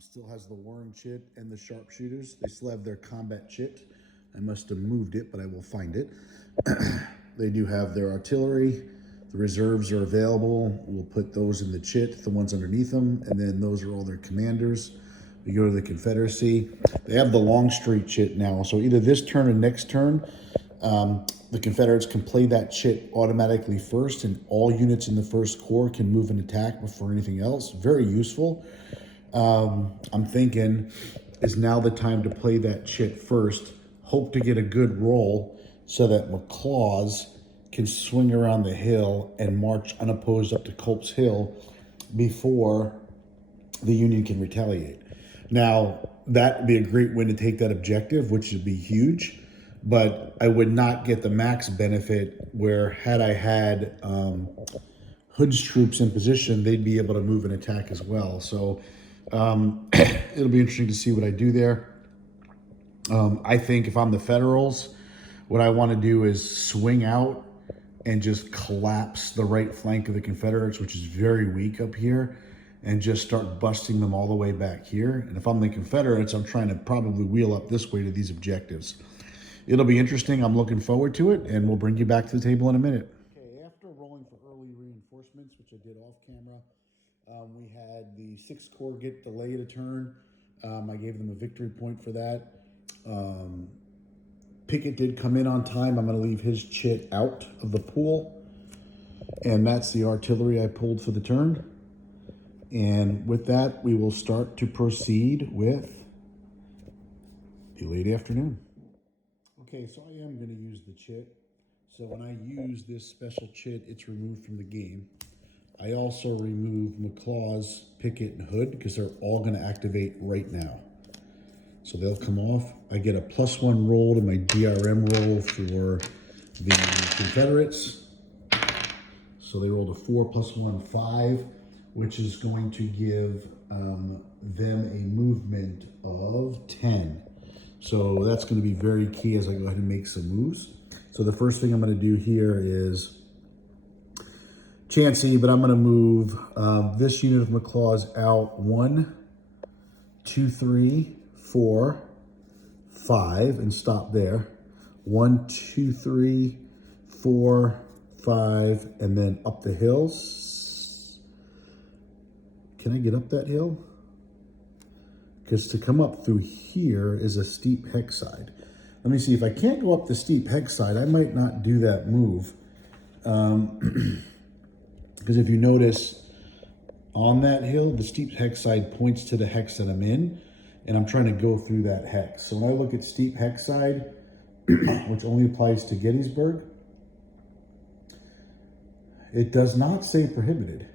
Still has the Warren chit and the sharpshooters. They still have their combat chit. I must have moved it, but I will find it. They do have their artillery. The reserves are available. We'll put those in the chit, the ones underneath them, and then those are all their commanders. We go to the Confederacy. They have the Longstreet chit now, so either this turn or next turn, the Confederates can play that chit automatically first, and all units in the first corps can move and attack before anything else. Very useful. I'm thinking is now the time to play that chit first. Hope to get a good roll so that McLaws can swing around the hill and march unopposed up to Culp's Hill before the Union can retaliate. Now, that would be a great win to take that objective, which would be huge, but I would not get the max benefit where had I had Hood's troops in position, they'd be able to move and attack as well. So it'll be interesting to see what I do there. I think if I'm the Federals, what I want to do is swing out and just collapse the right flank of the Confederates, which is very weak up here, and just start busting them all the way back here. And if I'm the Confederates, I'm trying to probably wheel up this way to these objectives. It'll be interesting. I'm looking forward to it, and we'll bring you back to the table in a minute. Okay, after rolling for early reinforcements, which I did off camera, we had the 6th Corps get delayed a turn. I gave them a victory point for that. Pickett did come in on time. I'm going to leave his chit out of the pool. And that's the artillery I pulled for the turn. And with that, we will start to proceed with the late afternoon. Okay, so I am going to use the chit. So when I use this special chit, it's removed from the game. I also remove McLaws, Pickett, and Hood because they're all going to activate right now. So they'll come off. I get a +1 roll to my DRM roll for the Confederates. So they rolled a 4 + 1, 5, which is going to give them a movement of 10. So that's going to be very key as I go ahead and make some moves. So the first thing I'm going to do here is chancy, but I'm going to move this unit of McLaws out 1, 2, 3, 4, 5, and stop there. 1, 2, 3, 4, 5, and then up the hills. Can I get up that hill? Because to come up through here is a steep hex side. Let me see, if I can't go up the steep hex side, I might not do that move. Because if you notice, on that hill, the steep hex side points to the hex that I'm in, and I'm trying to go through that hex. So when I look at steep hex side, which only applies to Gettysburg, it does not say prohibited.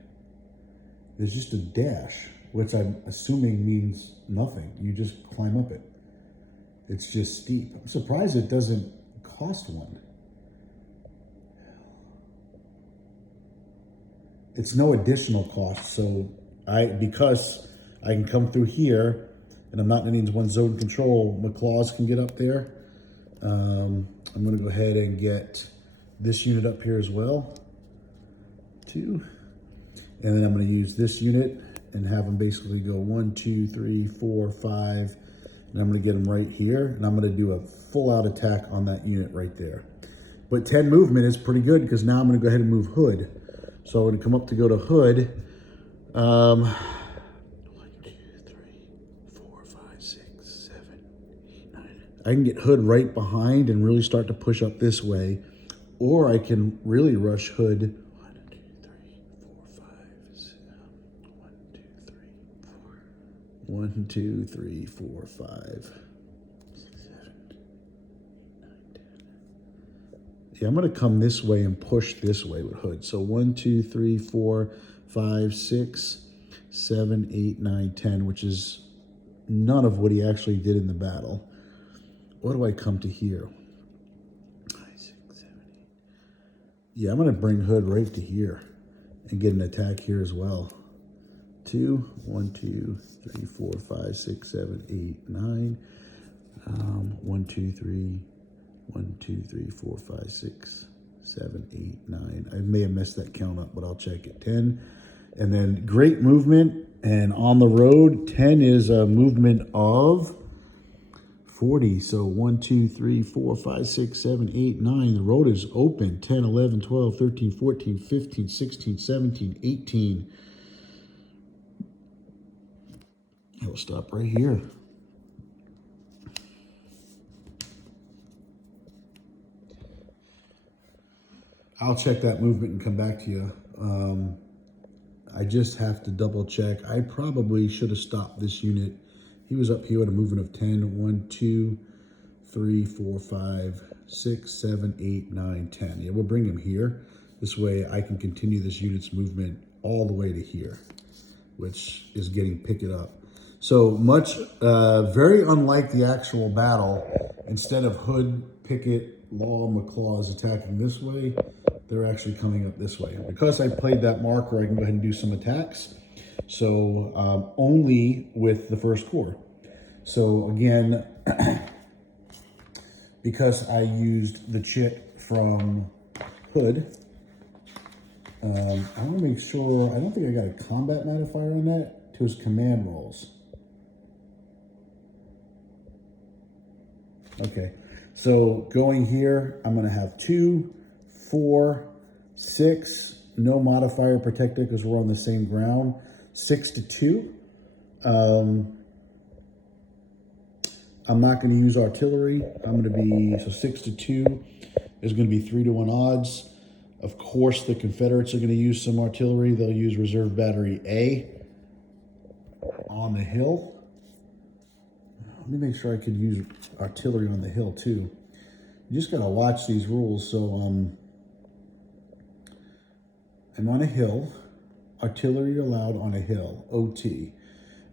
There's just a dash, which I'm assuming means nothing. You just climb up it. It's just steep. I'm surprised it doesn't cost one. It's no additional cost, so because I can come through here and I'm not in any one zone control, McLaws can get up there. I'm going to go ahead and get this unit up here as well, 2, and then I'm going to use this unit and have them basically go 1, 2, 3, 4, 5, and I'm going to get them right here, and I'm going to do a full-out attack on that unit right there. But 10 movement is pretty good because now I'm going to go ahead and move Hood. So I'm going to come up to go to Hood. 1, 2, 3, 4, 5, 6, 7, 8, 9. I can get Hood right behind and really start to push up this way. Or I can really rush Hood. 1, 2, 3, 4, 5, 6, 1, 2, 3, 4. 1, 2, 3, 4, 5. Yeah, I'm going to come this way and push this way with Hood. So 1, 2, 3, 4, 5, 6, 7, 8, 9, 10, which is none of what he actually did in the battle. What do I come to here? 5, 6, 7, 8. Yeah, I'm going to bring Hood right to here and get an attack here as well. 2, 1, 2, 3, 4, 5, 6, 7, 8, 9. 1, 2, 3. 1, 2, 3, 4, 5, 6, 7, 8, 9. I may have messed that count up, but I'll check it. 10. And then great movement. And on the road, 10 is a movement of 40. So 1, 2, 3, 4, 5, 6, 7, 8, 9. The road is open. 10, 11, 12, 13, 14, 15, 16, 17, 18. It'll stop right here. I'll check that movement and come back to you. I just have to double check. I probably should have stopped this unit. He was up here at a movement of 10. 1, 2, 3, 4, 5, 6, 7, 8, 9, 10. Yeah, we'll bring him here. This way I can continue this unit's movement all the way to here, which is getting picked up. So much, very unlike the actual battle. Instead of Hood, Pickett, Law, McClaws attacking this way, they're actually coming up this way. Because I played that marker, I can go ahead and do some attacks. So only with the first corps. So again, because I used the chit from Hood, I want to make sure, I don't think I got a combat modifier on that to his command rolls. Okay, so going here, I'm going to have 2, 4, 6, no modifier protected because we're on the same ground. 6 to 2. I'm not going to use artillery. I'm going to be, so 6 to 2 is going to be 3 to 1 odds. Of course, the Confederates are going to use some artillery. They'll use Reserve Battery A on the hill. Let me make sure I could use artillery on the hill too. You just got to watch these rules. So I'm on a hill. Artillery allowed on a hill. OT.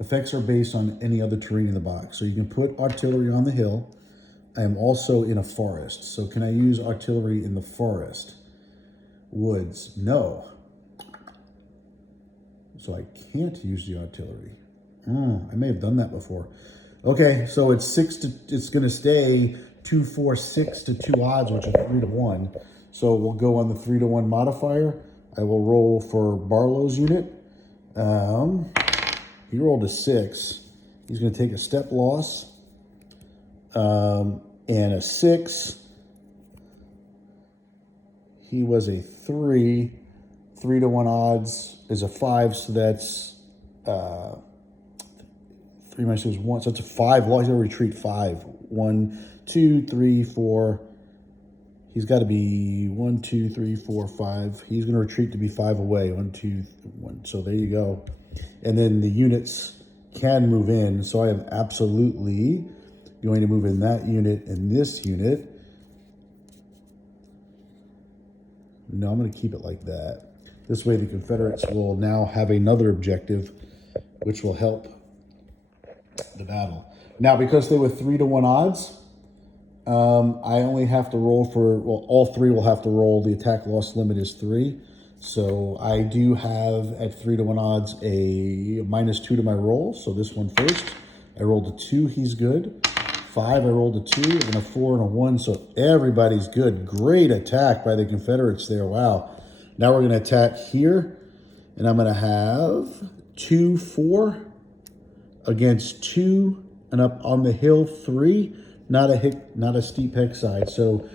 Effects are based on any other terrain in the box. So you can put artillery on the hill. I am also in a forest. So can I use artillery in the forest? Woods. No. So I can't use the artillery. I may have done that before. Okay, so it's going to stay 2, 4, 6 to 2 odds, which are 3 to 1. So we'll go on the 3 to 1 modifier. I will roll for Barlow's unit. He rolled a 6. He's going to take a step loss. And a 6. He was a 3. 3 to 1 odds is a 5, so that's 3 minus 2 is 1, so it's a 5 loss. He's going to retreat 5. 1, 2, 3, 4. He's got to be 1, 2, 3, 4, 5. He's going to retreat to be 5 away. 1, 2, 1. So there you go. And then the units can move in. So I am absolutely going to move in that unit and this unit. No, I'm going to keep it like that. This way the Confederates will now have another objective, which will help the battle. Now, because they were 3 to 1 odds, I only have to roll for, well, all 3 will have to roll. The attack loss limit is 3. So I do have at 3 to 1 odds a -2 to my roll. So this one first. I rolled a 2, he's good. 5, I rolled a 2, and a 4 and a 1. So everybody's good. Great attack by the Confederates there. Wow. Now we're going to attack here. And I'm going to have 2, 4 against 2, and up on the hill 3. Not a steep hex side. So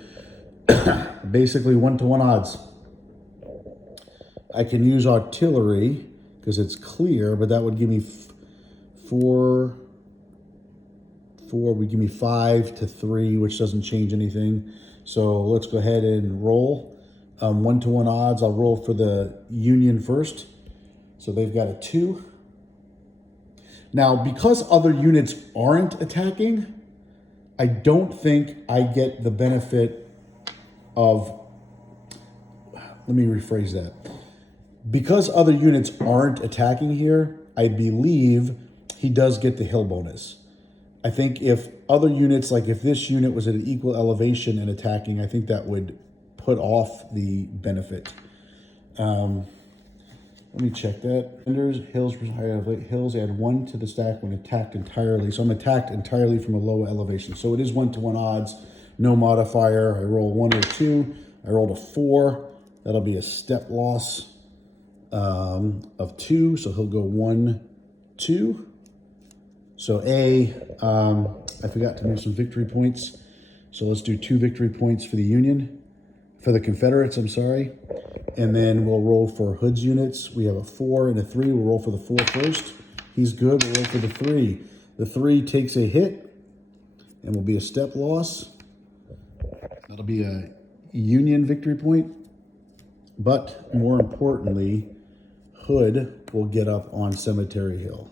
basically 1 to 1 odds. I can use artillery because it's clear, but that would give me 4 would give me 5 to 3, which doesn't change anything. So let's go ahead and roll. 1 to 1 odds. I'll roll for the Union first. So they've got a 2. Now, because other units aren't attacking, I don't think I get the benefit of, let me rephrase that. Because other units aren't attacking here, I believe he does get the hill bonus. I think if other units, like if this unit was at an equal elevation and attacking, I think that would put off the benefit. Let me check that. Hills add 1 to the stack when attacked entirely. So I'm attacked entirely from a low elevation. So it is 1 to 1 odds, no modifier. I roll 1 or 2. I rolled a 4. That'll be a step loss. of 2. So he'll go 1, 2. So I forgot to move some victory points. So let's do 2 victory points for the Union, for the Confederates, I'm sorry. And then we'll roll for Hood's units. We have a 4 and a 3. We'll roll for the 4 first. He's good. We'll roll for the 3. The 3 takes a hit and will be a step loss. That'll be a Union victory point. But more importantly, Hood will get up on Cemetery Hill.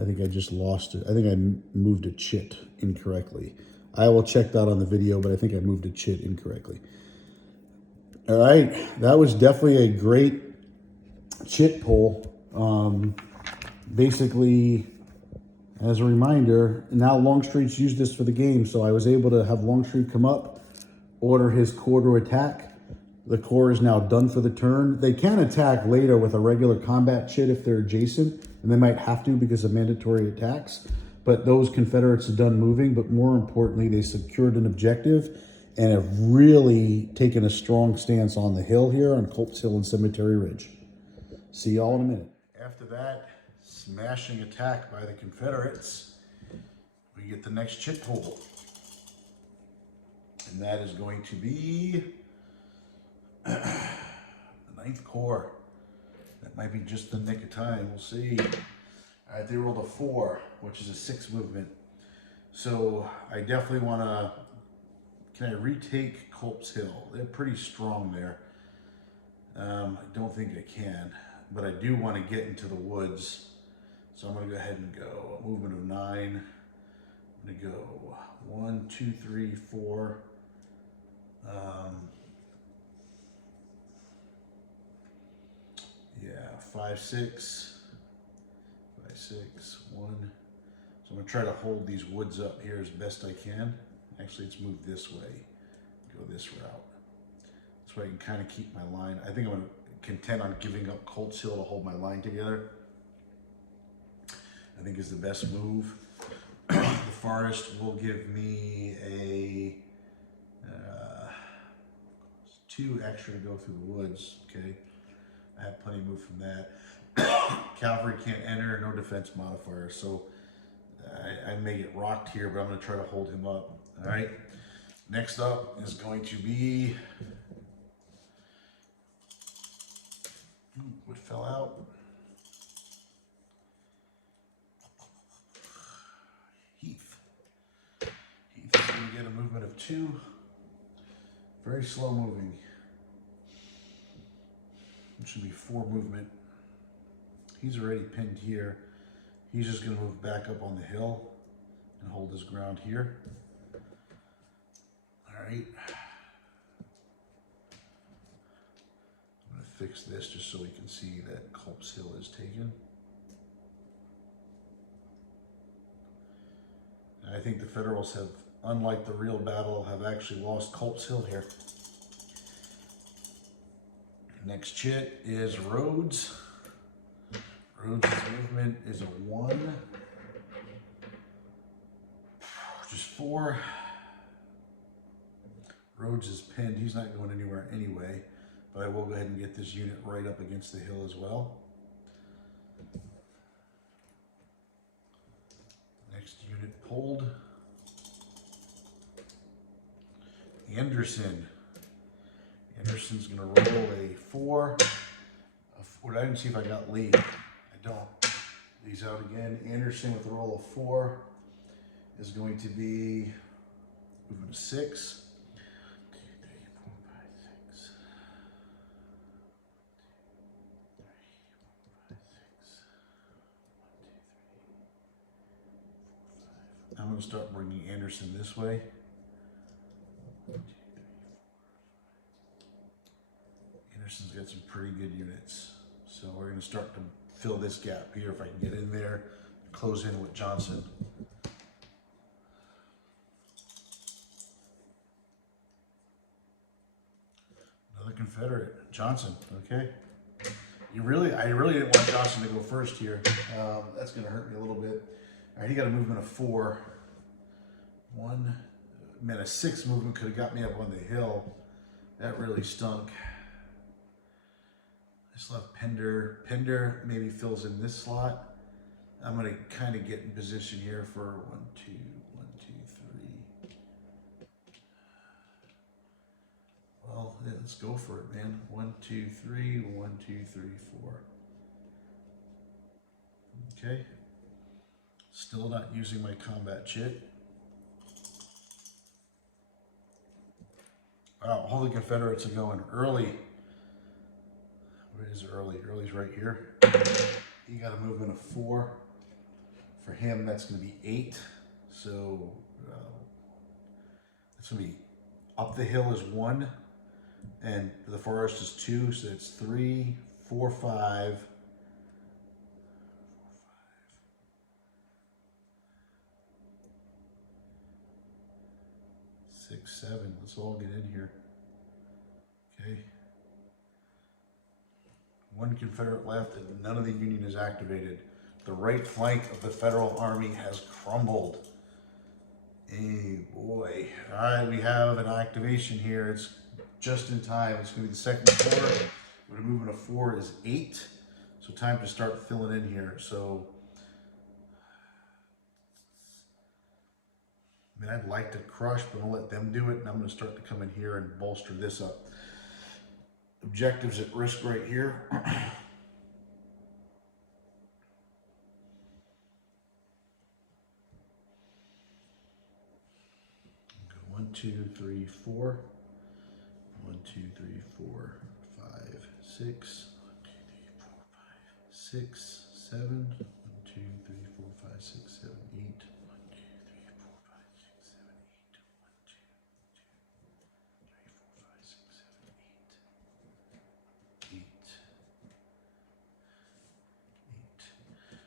I think I just lost it. I think I moved a chit incorrectly. I will check that on the video, but I think I moved a chit incorrectly. All right, that was definitely a great chit pull. Basically, as a reminder, now Longstreet's used this for the game, so I was able to have Longstreet come up, order his corps to attack. The corps is now done for the turn. They can attack later with a regular combat chit if they're adjacent, and they might have to because of mandatory attacks. But those Confederates are done moving, but more importantly, they secured an objective and have really taken a strong stance on the hill here on Culp's Hill and Cemetery Ridge. See y'all in a minute. After that smashing attack by the Confederates, we get the next chit pull. And that is going to be the 9th Corps. That might be just the nick of time. We'll see. All right, they rolled a 4, which is a 6 movement. So I definitely want to. Can I retake Culp's Hill? They're pretty strong there. I don't think I can, but I do want to get into the woods. So I'm going to go ahead and go. A movement of 9. I'm going to go 1, 2, 3, 4. Yeah, 5, 6. 5, 6, 1. So I'm going to try to hold these woods up here as best I can. Actually, let's move this way. Go this route. So I can kind of keep my line. I think I'm going to contend on giving up Culp's Hill to hold my line together. I think is the best move. The forest will give me a 2 extra to go through the woods. Okay, I have plenty of move from that. Cavalry can't enter, no defense modifier, so I may get rocked here, but I'm going to try to hold him up. All right. Next up is going to be what fell out. Heath is going to get a movement of 2. Very slow moving. It should be 4 movement. He's already pinned here. He's just going to move back up on the hill and hold his ground here. All right. I'm going to fix this just so we can see that Culp's Hill is taken. And I think the Federals have, unlike the real battle, have actually lost Culp's Hill here. Next chit is Rhodes. Rhodes' movement is a 1, which is 4. Rhodes is pinned. He's not going anywhere anyway, but I will go ahead and get this unit right up against the hill as well. Next unit pulled. Anderson's going to roll a 4. I didn't see if I got Lee. I don't. Lee's out again. Anderson with a roll of 4 is going to be moving to 6. 2, 3, 4, 5, 6. 1, 2, 3, 4, 5, 6. 1, 2, 3, 4, 5. I'm going to start bringing Anderson this way. 1, 2, 3, 4, 5. Anderson's got some pretty good units. So we're going to start to fill this gap here if I can get in there, close in with Johnson. Another Confederate, Johnson, okay. I really didn't want Johnson to go first here. That's going to hurt me a little bit. All right, he got a movement of 4. 1, man, a 6 movement could have got me up on the hill. That really stunk. I still have Pender. Pender maybe fills in this slot. I'm gonna kind of get in position here for 1, 2, 1, 2, 3. Well, yeah, let's go for it, man. 1, 2, 3, 1, 2, 3, 4. Okay. Still not using my combat chit. Wow, all the Confederates are going early. Where is early? Early's right here. He got a movement of 4. For him, that's going to be 8. So it's going to be up the hill is 1, and the forest is 2. So it's 3, 4, 5. 6, 7. Let's all get in here. Okay. 1 Confederate left, and none of the Union is activated. The right flank of the Federal Army has crumbled. Hey, boy. All right, we have an activation here. It's just in time. It's going to be the 2nd Corps. With a movement of 4 is 8. So time to start filling in here. So, I mean, I'd like to crush, but I'll let them do it. And I'm going to start to come in here and bolster this up. Objectives at risk right here. 1, 2, 3, 4. 1, 2, 3, 4, 5, 6. 1, 2, 3, 4, 5, 6, 7. 1, 2, 3, 4, 5, 6, 7, 8. 1, 2, 3, 4, 5, 6, 7, 8. 1, 2, 3, 4, 5, 6, 7, 8. 8.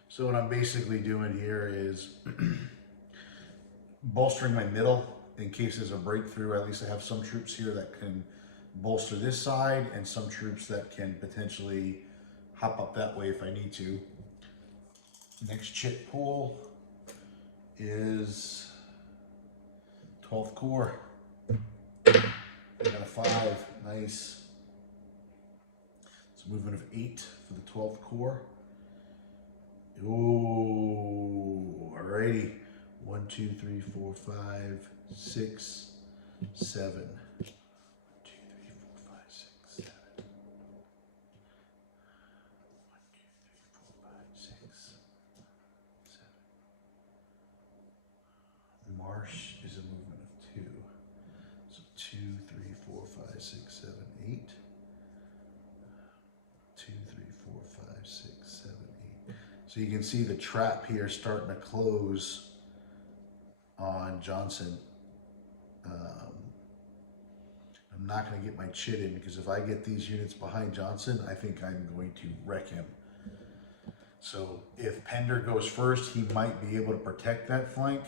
So what I'm basically doing here is bolstering my middle in case there's a breakthrough. At least I have some troops here that can bolster this side and some troops that can potentially hop up that way if I need to. Next chit pool is 12th Corps. I got a 5, nice. It's a movement of 8 for the 12th Corps. Ooh, alrighty. 1, 2, 3, 4, 5, 6, 7. 1, 2, 3, 4, 5, 6, 7. 1, 2, 3, 4, 5, 6, 7. Marsh is a movement of 2. So 2, 3, 4, 5, 6, 7, 8. 2, 3, 4, 5, 6, 7, 8. So you can see the trap here starting to close on Johnson. I'm not going to get my chit in because if I get these units behind Johnson, I think I'm going to wreck him. So if Pender goes first, he might be able to protect that flank.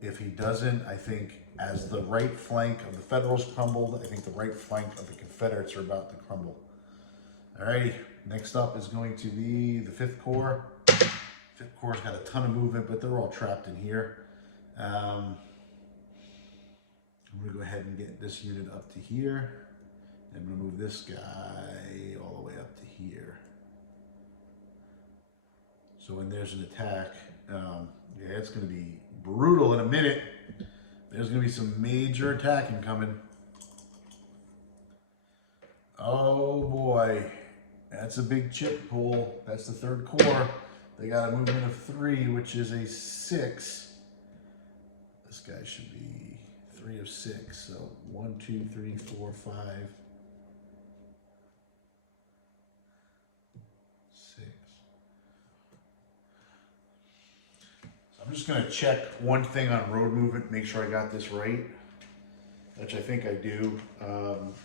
If he doesn't, I think as the right flank of the Federals crumbled, I think the right flank of the Confederates are about to crumble. Alrighty, next up is going to be the 5th Corps. 5th Corps got a ton of movement, but they're all trapped in here. I'm going to go ahead and get this unit up to here. I'm going to move this guy all the way up to here. So when there's an attack, yeah, it's going to be brutal in a minute. There's going to be some major attacking coming. Oh boy, that's a big chip pool. That's the 3rd Corps. They got a movement of 3, which is a 6. This guy should be 3 of 6. So 1, 2, 3, 4, 5, 6. So I'm just going to check one thing on road movement, make sure I got this right, which I think I do.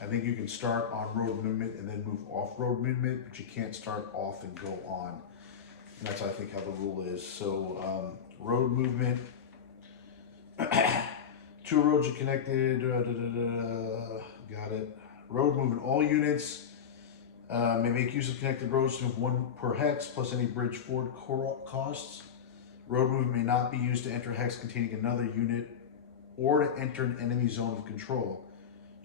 I think you can start on road movement and then move off road movement, but you can't start off and go on. And that's, I think, how the rule is. So road movement, 2 roads are connected, got it. Road movement, all units may make use of connected roads to move 1 per hex plus any bridge ford costs. Road movement may not be used to enter a hex containing another unit or to enter an enemy zone of control.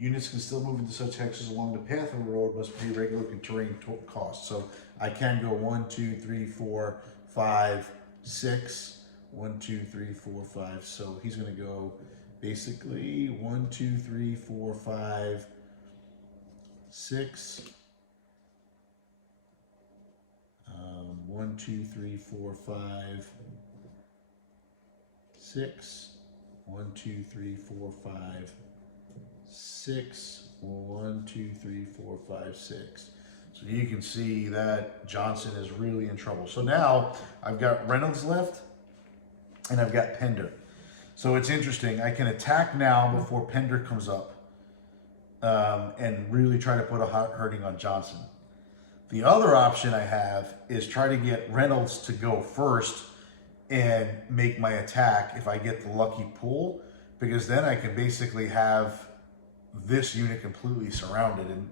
Units can still move into such hexes along the path of a road must pay regular terrain costs. So I can go 1, 2, 3, 4, 5, 6. 1, 2, 3, 4, 5. So he's going to go basically 1, 2, 3, 4, 5, 6. 1, 2, 3, 4, 5, 6. 1, 2, 3, 4, 5, 6. 1, 2, 3, 4, 5, 6. So you can see that Johnson is really in trouble. So now I've got Reynolds left and I've got Pender. So it's interesting. I can attack now before Pender comes up and really try to put a hurting on Johnson. The other option I have is try to get Reynolds to go first and make my attack if I get the lucky pull, because then I can basically have this unit completely surrounded. And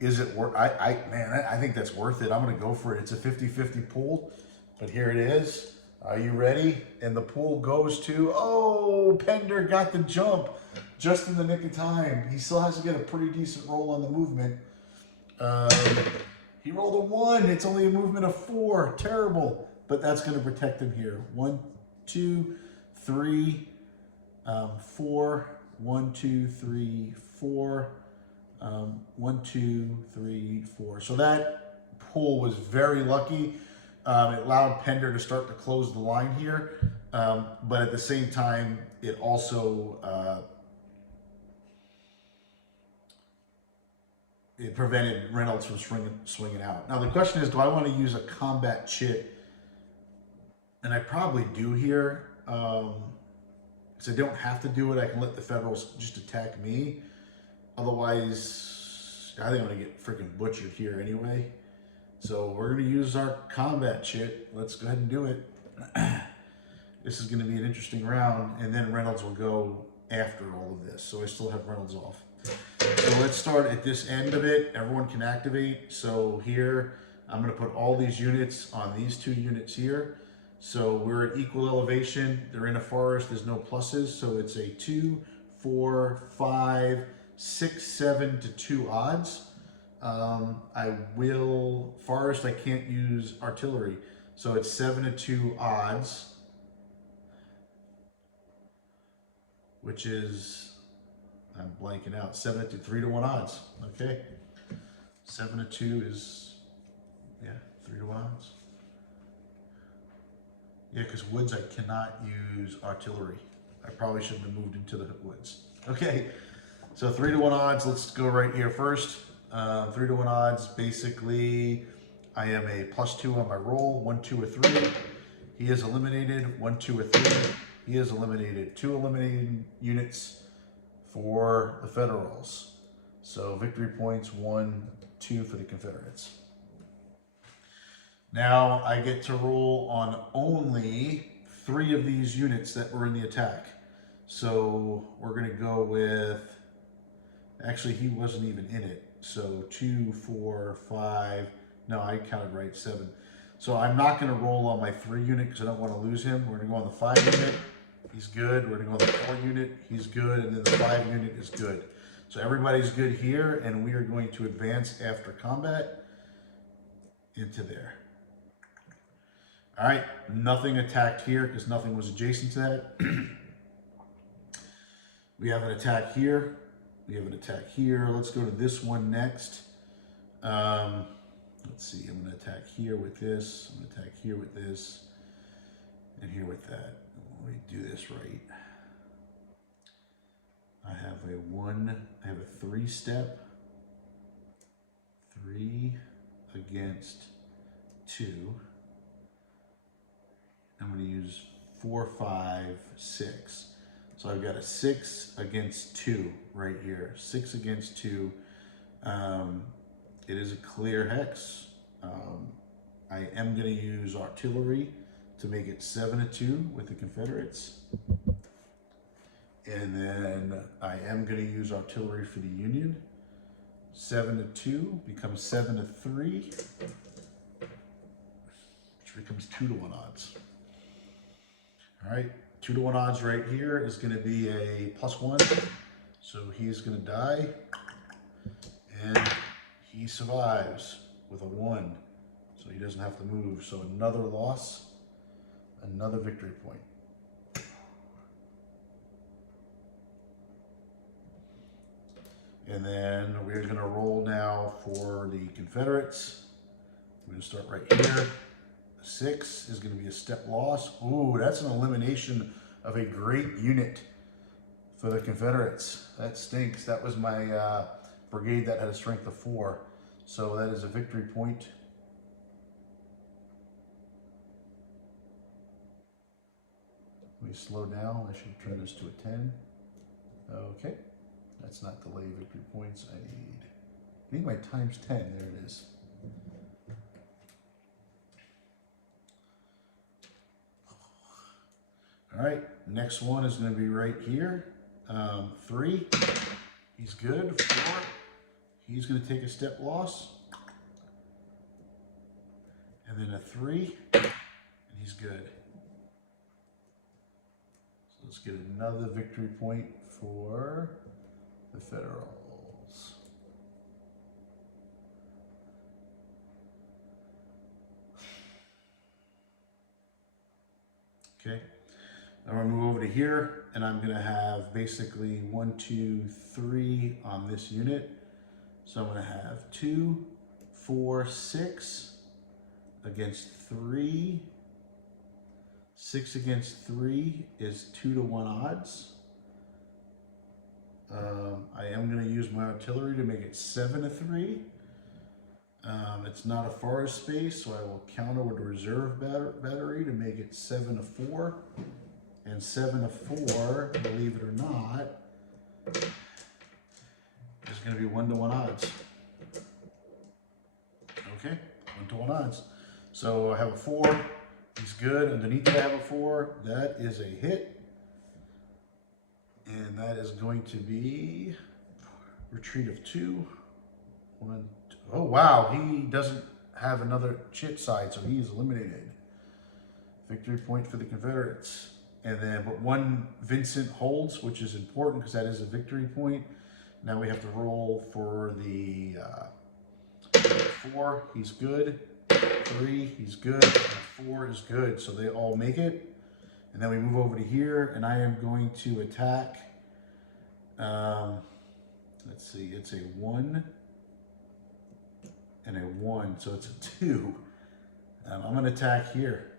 is it worth? I think that's worth it. I'm going to go for it. It's a 50-50 pull, but here it is. Are you ready? And the pull goes to, oh, Pender got the jump just in the nick of time. He still has to get a pretty decent roll on the movement. He rolled a 1. It's only a movement of 4. Terrible. But that's going to protect him here. 1, 2, 3, 4. 1, 2, 3, 4. 1, 2, 3, 4. So that pull was very lucky. It allowed Pender to start to close the line here. But at the same time, it also it prevented Reynolds from swinging out. Now the question is, do I want to use a combat chit? And I probably do here. Because I don't have to do it. I can let the Federals just attack me. Otherwise, I think I'm going to get freaking butchered here anyway. So we're going to use our combat chit. Let's go ahead and do it. This is going to be an interesting round. And then Reynolds will go after all of this. So I still have Reynolds off. So let's start at this end of it. Everyone can activate. So here, I'm going to put all these units on these 2 units here. So we're at equal elevation. They're in a forest. There's no pluses. So it's a 2, 4, 5, 6, 7 to 2 odds. I will, forest, I can't use artillery. So it's 7 to 2 odds, which is, I'm blanking out, 7 to 3 to 1 odds. Okay. 7 to 2 is, yeah, 3 to 1 odds. Yeah, because woods, I cannot use artillery. I probably shouldn't have moved into the woods. Okay, so 3 to 1 odds. Let's go right here first. 3 to 1 odds. Basically, I am a +2 on my roll. 1, 2, or 3. He is eliminated. 1, 2, or 3. He is eliminated. 2 eliminated units for the Federals. So victory points 1, 2 for the Confederates. Now I get to roll on only 3 of these units that were in the attack. So we're going to go with, actually he wasn't even in it. So 2, 4, 5, no, I counted right, 7. So I'm not going to roll on my 3 unit because I don't want to lose him. We're going to go on the 5 unit. He's good. We're going to go on the 4 unit. He's good. And then the 5 unit is good. So everybody's good here. And we are going to advance after combat into there. All right. Nothing attacked here because nothing was adjacent to that. We have an attack here. We have an attack here. Let's go to this one next. Let's see. I'm going to attack here with this. I'm going to attack here with this. And here with that. Let me do this right. I have a 3-step. 3 against 2. I'm going to use 4, 5, 6. So I've got a 6 against 2 right here. 6 against 2. It is a clear hex. I am going to use artillery to make it 7 to 2 with the Confederates. And then I am going to use artillery for the Union. 7 to 2 becomes 7 to 3, which becomes 2 to 1 odds. All right, 2 to 1 odds right here is going to be a +1. So he's going to die, and he survives with a 1. So he doesn't have to move. So another loss, another victory point. And then we're going to roll now for the Confederates. We're going to start right here. 6 is going to be a step loss. Ooh, that's an elimination of a great unit for the Confederates. That stinks. That was my brigade that had a strength of 4. So that is a victory point. Let me slow down. I should turn this to a 10. Okay. That's not delay victory points. I need my times 10. There it is. All right, next one is going to be right here. 3, he's good. 4, he's going to take a step loss. And then a 3, and he's good. So let's get another victory point for the Federals. Okay. I'm going to move over to here, and I'm going to have basically 1, 2, 3 on this unit. So I'm going to have 2, 4, 6 against 3. 6 against 3 is 2 to 1 odds. I am going to use my artillery to make it 7 to 3. It's not a forest space, so I will counter with a reserve battery to make it 7 to 4. And 7 to 4, believe it or not, is going to be 1 to 1 odds. Okay, 1 to 1 odds. So I have a 4. He's good. Underneath it, I have a 4. That is a hit. And that is going to be retreat of 2. 1, 2. Oh, wow. He doesn't have another chit side, so he is eliminated. Victory point for the Confederates. And then, but 1 Vincent holds, which is important because that is a victory point. Now we have to roll for the 4, he's good. 3, he's good. And 4 is good. So they all make it. And then we move over to here, and I am going to attack. Let's see, it's a 1 and a 1, so it's a 2. I'm going to attack here.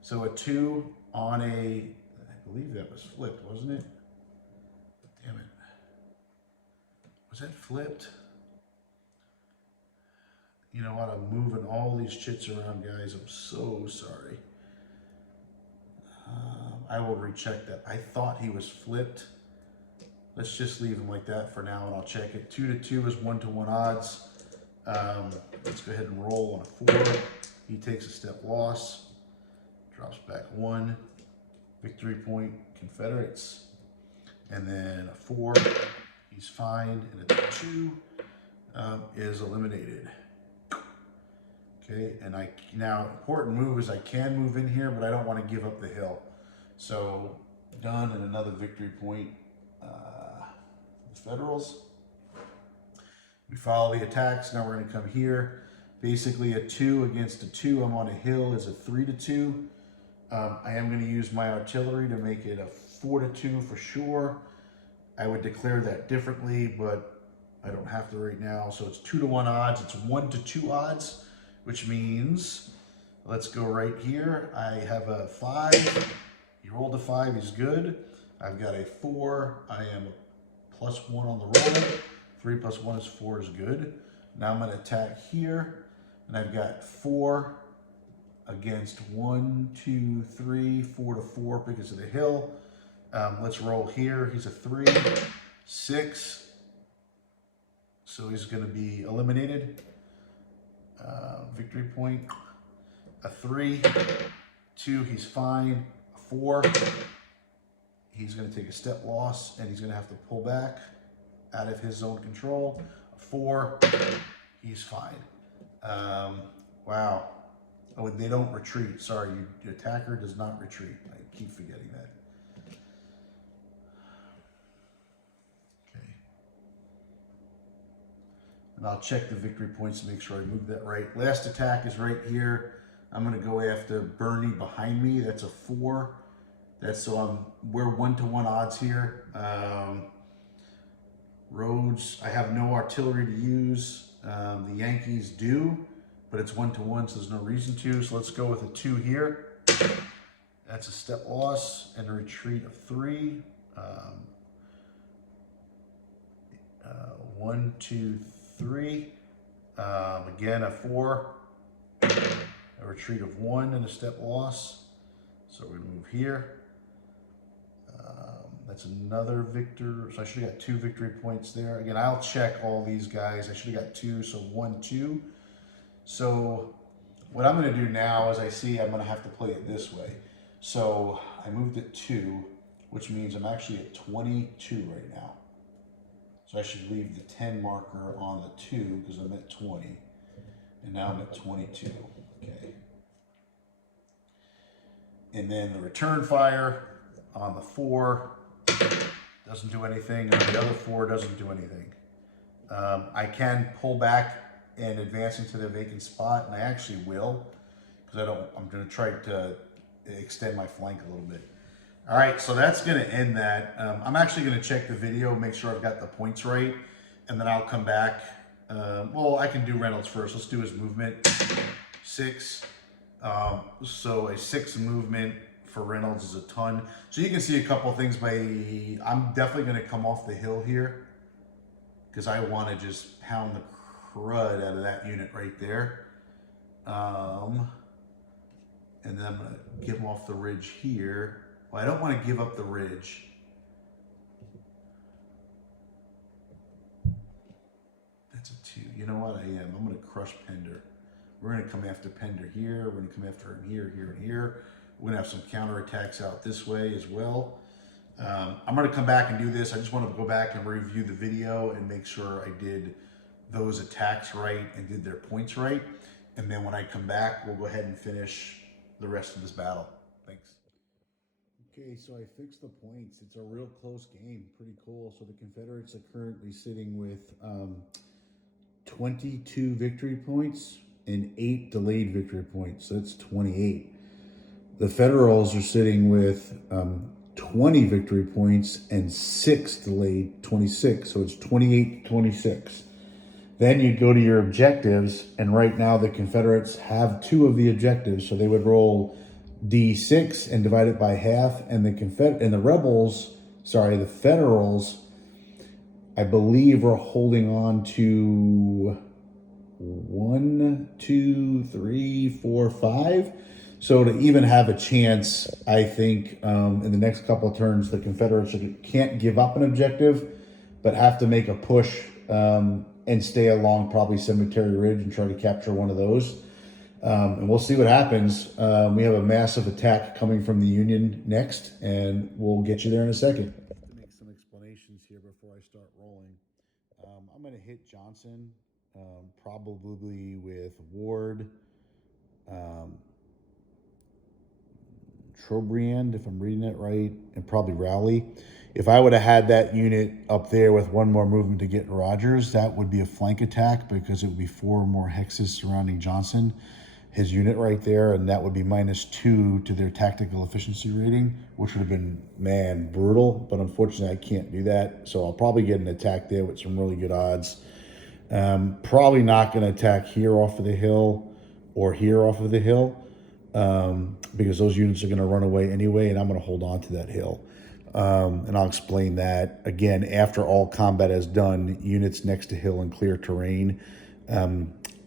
So a 2 on a, I believe that was flipped, wasn't it? Damn it. Was that flipped? You know what, I'm moving all these chits around, guys. I'm so sorry. I will recheck that. I thought he was flipped. Let's just leave him like that for now, and I'll check it. 2 to 2 is 1 to 1 odds. Let's go ahead and roll on a 4. He takes a step loss. Drops back 1. Victory point, Confederates. And then a 4, he's fine. And a 2 is eliminated. Okay, and now important move is I can move in here, but I don't want to give up the hill. So done, and another victory point. The Federals. We follow the attacks. Now we're going to come here. Basically a 2 against a 2. I'm on a hill is a 3 to 2. I am going to use my artillery to make it a 4 to 2 for sure. I would declare that differently, but I don't have to right now. So it's 2 to 1 odds. It's 1 to 2 odds, which means let's go right here. I have a 5. He rolled a 5. He's good. I've got a 4. I am a +1 on the roll. 3 plus 1 is 4 is good. Now I'm going to attack here, and I've got 4 against 1, 2, 3, 4 to 4 because of the hill. Let's roll here. He's a 3, 6. So he's going to be eliminated. Victory point. A 3, 2, he's fine. A 4, he's going to take a step loss, and he's going to have to pull back out of his zone control. A 4, he's fine. Wow. Oh, they don't retreat. Sorry, your attacker does not retreat. I keep forgetting that. And I'll check the victory points to make sure I moved that right. Last attack is right here. I'm going to go after Bernie behind me. That's a 4. That's so we're 1-to-1 odds here. Rhodes, I have no artillery to use. The Yankees do, but it's 1-to-1, so there's no reason to. So let's go with a 2 here. That's a step loss and a retreat of 3. 1, 2, 3. Again, a 4. A retreat of 1 and a step loss. So we move here. That's another victor. So I should have got 2 victory points there. Again, I'll check all these guys. I should have got 2, so 1, 2. So what I'm going to do now is I'm going to have to play it this way. So I moved it 2, which means I'm actually at 22 right now. So I should leave the 10 marker on the 2 because I'm at 20. And now I'm at 22. Okay. And then the return fire on the 4 doesn't do anything, and the other 4 doesn't do anything. I can pull back and advance into the vacant spot, and I actually will, because I'm going to try to extend my flank a little bit. All right, so that's going to end that. I'm actually going to check the video, make sure I've got the points right, and then I'll come back. Well, I can do Reynolds first. Let's do his movement. 6. So a 6 movement for Reynolds is a ton. So you can see a couple things I'm definitely going to come off the hill here because I want to just pound the crud out of that unit right there. And then I'm going to give him off the ridge here. Well, I don't want to give up the ridge. That's a 2. You know what? I am. I'm going to crush Pender. We're going to come after Pender here. We're going to come after him here, here, and here. We're going to have some counterattacks out this way as well. I'm going to come back and do this. I just want to go back and review the video and make sure I did those attacks right and did their points right. And then when I come back, we'll go ahead and finish the rest of this battle. Thanks. Okay, so I fixed the points. It's a real close game. Pretty cool. So the Confederates are currently sitting with 22 victory points and 8 delayed victory points. So that's 28. The Federals are sitting with 20 victory points and 6 delayed, 26. So it's 28 to 26. Then you go to your objectives, and right now the Confederates have 2 of the objectives. So they would roll D6 and divide it by half, and the Federals, I believe, are holding on to 1, 2, 3, 4, 5. So to even have a chance, I think in the next couple of turns, the Confederates can't give up an objective, but have to make a push and stay along probably Cemetery Ridge and try to capture one of those. And we'll see what happens. We have a massive attack coming from the Union next, and we'll get you there in a second. To make some explanations here before I start rolling. I'm going to hit Johnson, probably with Ward, Trobriand, if I'm reading it right, and probably Rowley. If I would have had that unit up there with one more movement to get Rogers, that would be a flank attack because it would be 4 more hexes surrounding Johnson, his unit right there, and that would be -2 to their tactical efficiency rating, which would have been, man, brutal. But unfortunately, I can't do that. So I'll probably get an attack there with some really good odds. Probably not going to attack here off of the hill or here off of the hill. Because those units are going to run away anyway, and I'm going to hold on to that hill. And I'll explain that. Again, after all combat is done, units next to hill and clear terrain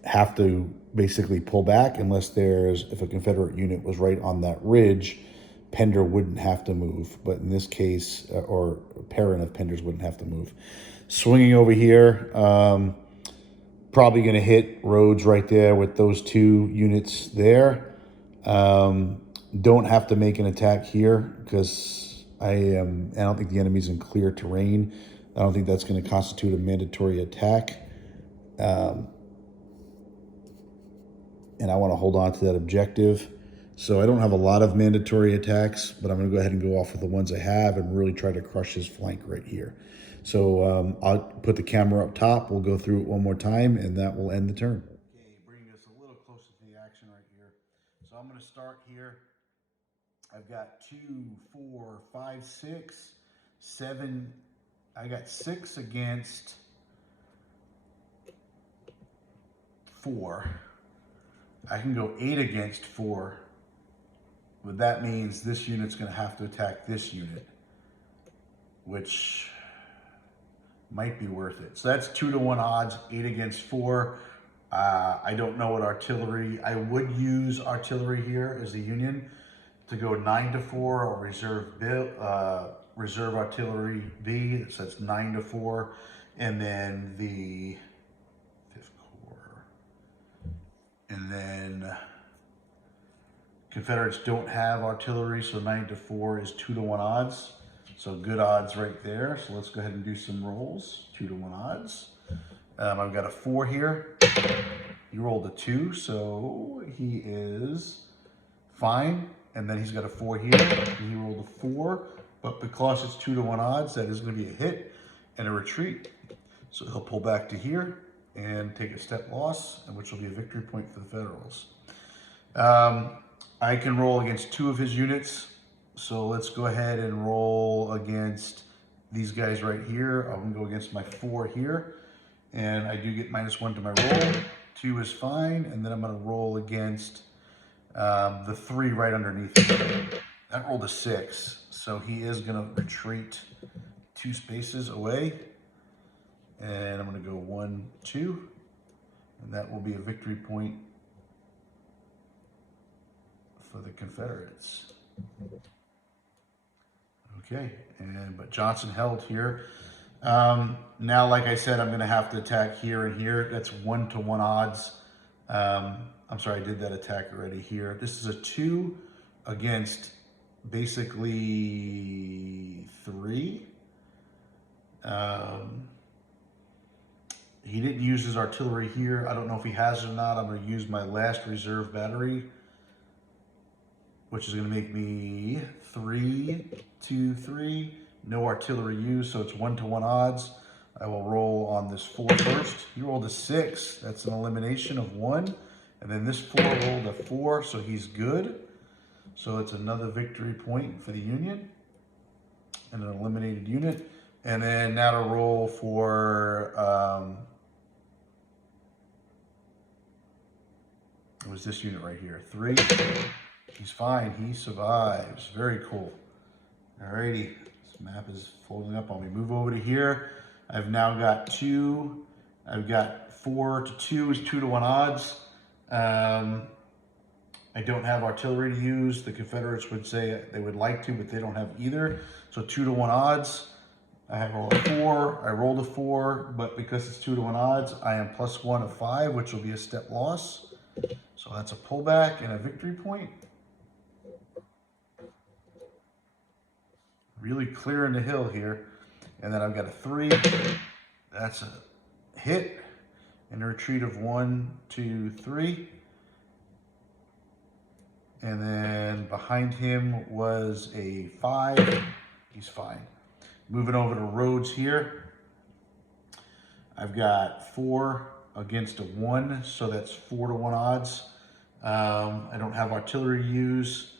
have to basically pull back if a Confederate unit was right on that ridge, Pender wouldn't have to move. But in this case, or a parent of Penders wouldn't have to move. Swinging over here, probably going to hit Rhodes right there with those 2 units there. Don't have to make an attack here because I don't think the enemy's in clear terrain. I don't think that's going to constitute a mandatory attack. And I want to hold on to that objective. So I don't have a lot of mandatory attacks, but I'm going to go ahead and go off with the ones I have and really try to crush his flank right here. So I'll put the camera up top. We'll go through it one more time, and that will end the turn. Okay, bringing us a little closer to the action right here. So I'm going to start here. I've got 2, 4, 5, 6, 7. I got 6 against 4. I can go 8 against 4. But that means this unit's going to have to attack this unit, which might be worth it. So that's 2-to-1 odds, 8 against 4. I don't know what artillery. I would use artillery here as a union to go 9-to-4 or reserve artillery B. So that's 9-to-4, and then the 5th Corps, and then Confederates don't have artillery, so 9-to-4 is 2-to-1 odds. So good odds right there. So let's go ahead and do some rolls. 2-to-1 odds. I've got a 4 here. He rolled a 2, so he is fine. And then he's got a 4 here. And he rolled a 4, but because it's 2-to-1 odds, that is going to be a hit and a retreat. So he'll pull back to here and take a step loss, which will be a victory point for the Federals. I can roll against 2 of his units. So let's go ahead and roll against these guys right here. I'm gonna go against my 4 here. And I do get -1 to my roll. 2 is fine. And then I'm gonna roll against the 3 right underneath him. That rolled a 6. So he is gonna retreat 2 spaces away. And I'm gonna go 1, 2. And that will be a victory point for the Confederates. Okay, but Johnson held here. Now, like I said, I'm going to have to attack here and here. That's 1-to-1 odds. I'm sorry, I did that attack already here. This is a 2 against basically 3. He didn't use his artillery here. I don't know if he has it or not. I'm going to use my last reserve battery, which is going to make me 3, 2, 3. No artillery used, so it's 1-to-1 odds. I will roll on this 4 first. He rolled a 6. That's an elimination of 1. And then this 4 rolled a 4, so he's good. So it's another victory point for the Union and an eliminated unit. And then now to roll for, it was this unit right here, 3. He's fine, he survives. Very cool. Alrighty, this map is folding up on me. Move over to here. I've now got 2. I've got 4-to-2 is 2-to-1 odds. I don't have artillery to use. The Confederates would say they would like to, but they don't have either. So 2-to-1 odds. I have rolled a 4. I rolled a 4, but because it's 2-to-1 odds, I am +1 of 5, which will be a step loss. So that's a pullback and a victory point. Really clearing the hill here. And then I've got a 3. That's a hit and a retreat of 1, 2, 3. And then behind him was a 5. He's fine. Moving over to roads here. I've got 4 against a 1, so that's 4-to-1 odds. I don't have artillery to use.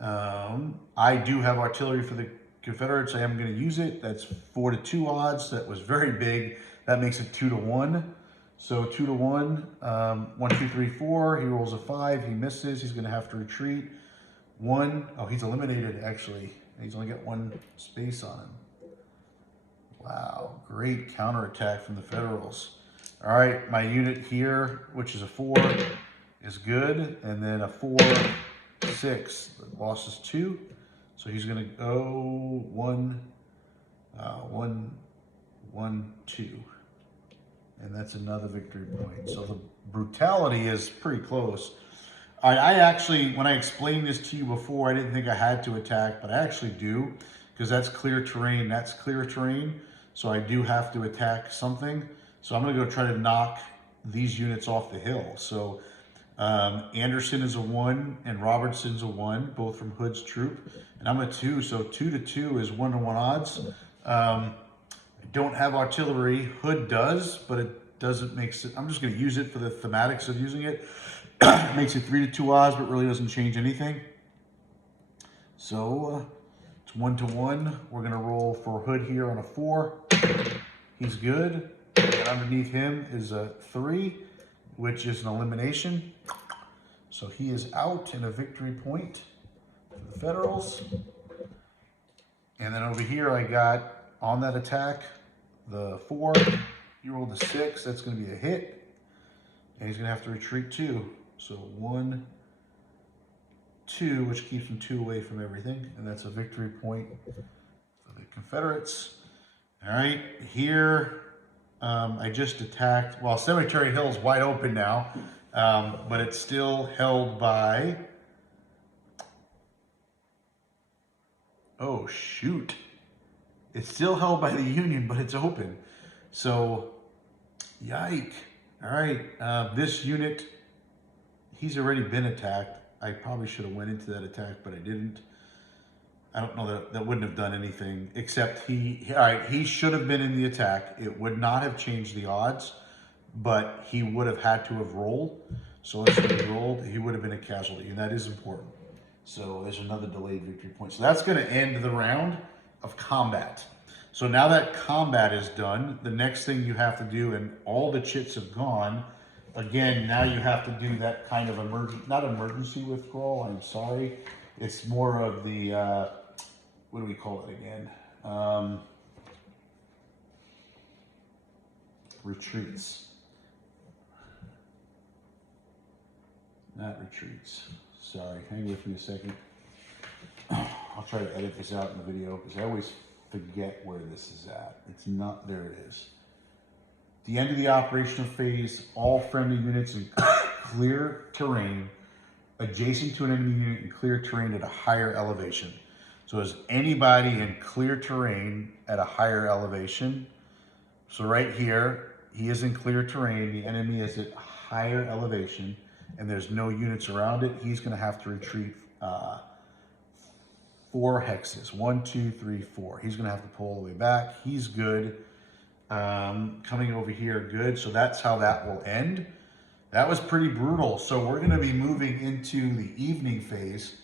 I do have artillery for the Confederates. I am going to use it. That's 4-to-2 odds. That was very big. That makes it 2-to-1. So 2-to-1, 1, 2, 3, 4. He rolls a 5. He misses. He's going to have to retreat. 1. Oh, he's eliminated, actually. He's only got 1 space on him. Wow, great counterattack from the Federals. All right, my unit here, which is a 4, is good. And then a 4, 6. The loss is 2. So he's going to go 1, 1, 1, 2. And that's another victory point. So the brutality is pretty close. I actually, when I explained this to you before, I didn't think I had to attack, but I actually do, because that's clear terrain. That's clear terrain. So I do have to attack something. So I'm going to go try to knock these units off the hill. So Anderson is a 1 and Robertson's a 1, both from Hood's troop. And I'm a 2, so 2 to 2 is 1-to-1 odds. I don't have artillery. Hood does, but it doesn't make sense. I'm just going to use it for the thematics of using it. It makes it 3 to 2 odds, but really doesn't change anything. So it's 1-to-1. We're going to roll for Hood here on a 4. He's good. And underneath him is a 3, which is an elimination. So he is out in a victory point for the Federals. And then over here I got on that attack the 4. You rolled the 6. That's going to be a hit. And he's going to have to retreat 2. So 1, 2, which keeps him 2 away from everything. And that's a victory point for the Confederates. All right, here I just attacked. Well, Cemetery Hill is wide open now, but it's still held by. Oh, shoot. It's still held by the Union, but it's open. So, yike. All right, this unit, he's already been attacked. I probably should have went into that attack, but I didn't. I don't know that wouldn't have done anything, except all right, he should have been in the attack. It would not have changed the odds, but he would have had to have rolled. So if he rolled, he would have been a casualty, and that is important. So there's another delayed victory point. So that's going to end the round of combat. So now that combat is done, the next thing you have to do, and all the chits have gone, again, now you have to do that kind of not emergency withdrawal, I'm sorry. It's more of the, what do we call it again? Retreats. Not retreats. Sorry, hang with me a second. I'll try to edit this out in the video because I always forget where this is at. It's not, there it is. The end of the operational phase, all friendly units in clear terrain adjacent to an enemy unit in clear terrain at a higher elevation. So is anybody in clear terrain at a higher elevation? So right here, he is in clear terrain, the enemy is at higher elevation, and there's no units around it. He's gonna have to retreat 4 hexes, 1, 2, 3, 4. He's gonna have to pull all the way back. He's good. Coming over here, good. So that's how that will end. That was pretty brutal. So we're gonna be moving into the evening phase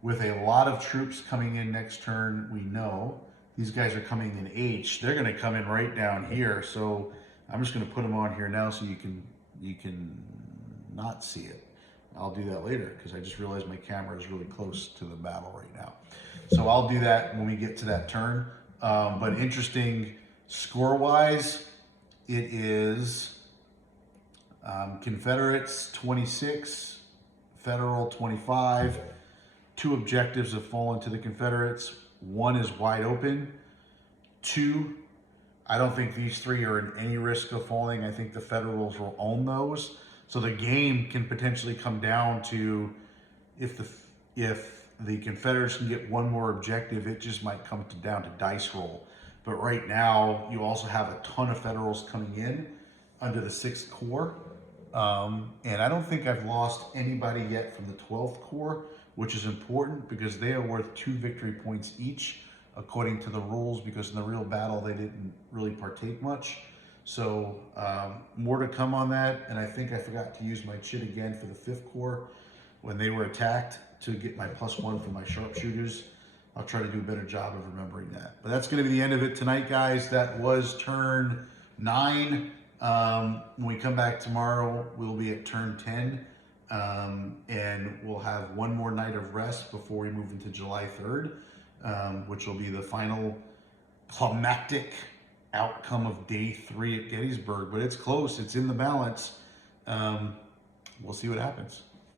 with a lot of troops coming in next turn. We know these guys are coming in H. They're gonna come in right down here. So I'm just gonna put them on here now so you can not see it. I'll do that later because I just realized my camera is really close to the battle right now. So I'll do that when we get to that turn. But interesting score-wise, it is Confederates 26, Federal 25. 2 objectives have fallen to the Confederates. 1 is wide open. 2, I don't think these 3 are in any risk of falling. I think the Federals will own those. So the game can potentially come down to if the Confederates can get 1 more objective, it just might come down to dice roll. But right now, you also have a ton of Federals coming in under the 6th Corps. And I don't think I've lost anybody yet from the 12th Corps, which is important because they are worth 2 victory points each, according to the rules, because in the real battle, they didn't really partake much. So more to come on that. And I think I forgot to use my chit again for the 5th Corps when they were attacked to get my +1 for my sharpshooters. I'll try to do a better job of remembering that. But that's going to be the end of it tonight, guys. That was turn 9. When we come back tomorrow, we'll be at turn 10. And we'll have 1 more night of rest before we move into July 3rd, which will be the final climactic outcome of day 3 at Gettysburg. But it's close. It's in the balance. We'll see what happens.